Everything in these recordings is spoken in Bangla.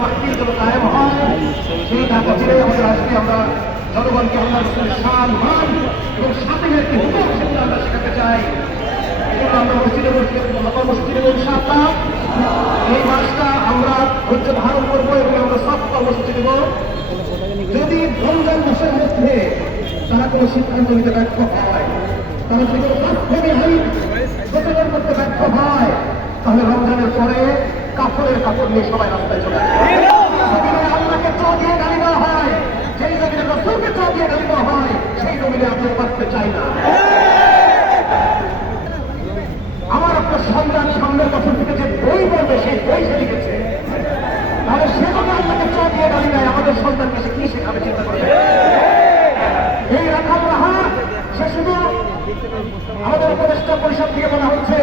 কায়েম হয় সেই ঢাকা আমাদের আজকে আমরা জনগণকে মান এবং সাথে একটি সেগুলো আমরা শেখাতে চাই এই আমরা হচ্ছে করব এবং আমরা মধ্যে তারা কোনো হয় করতে হয়, তাহলে রমজানের পরে কাপড়ের কাপড় নিয়ে সবাই রাস্তায় চলে জমিনে আল্লাহকে চ দিয়ে গালি দেওয়া হয়। সেই জমিনে রসুলকে চ দিয়ে গালি দেওয়া হয় সেই জমিনে আপনি বাঁচতে চাই না। আমার আপনার সন্তান সামনের বছর থেকে যে বই পড়বে সেই বই সে লিখেছে। তাহলে সে যদি আপনাকে চ দিয়ে গালি দেয় আমাদের সন্তানকে সে কি শেখাবে চিন্তা করবে? এই রাখাল রাহা সে শুধু আমাদের উপদেষ্টা পরিষদ থেকে বলা হচ্ছে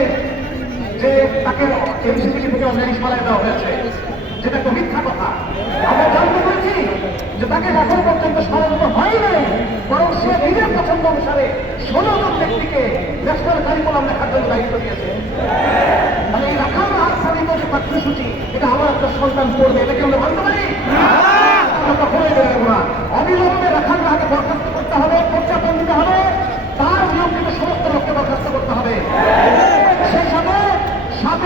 যে তাকে এমসিপিটি থেকে অলরেডি সরাই দেওয়া হয়েছে, যেটা একটা মিথ্যা কথা। আমরা জানতে পেরেছি যে তাকে এখন পর্যন্ত সরানো হয় নাই বরং সে নিজের পছন্দ অনুসারে ষোলো জন ব্যক্তিকে ন্যাশনাল কারিকুলাম লেখার জন্য দায়িত্ব দিয়েছে। মানে এই রাখাল রাহার স্থানিত যে পাঠ্যসূচি, এটা আমার একটা সন্তান পড়বে এটা কি আমরা কখনোই মেনে নেব না অবিলম্বে রাখাল রাহাকে বরখাস্ত করতে হবে প্রত্যাপন দিতে হবে তার নিয়ম থেকে সমস্ত লোককে বরখাস্ত করতে হবে সেই সাথে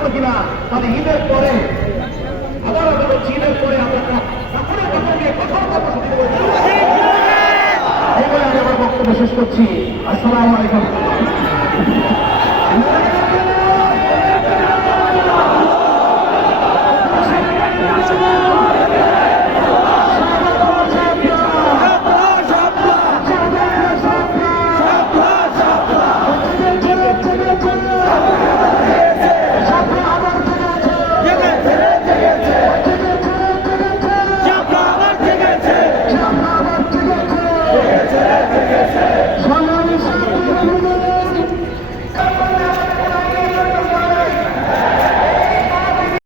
আপনারা কিনা তাহলে ঈদের পরে, আবার আবার ঈদের পরে আমরা কথা বক্তব্য শেষ করছি। আসসালামু আলাইকুম।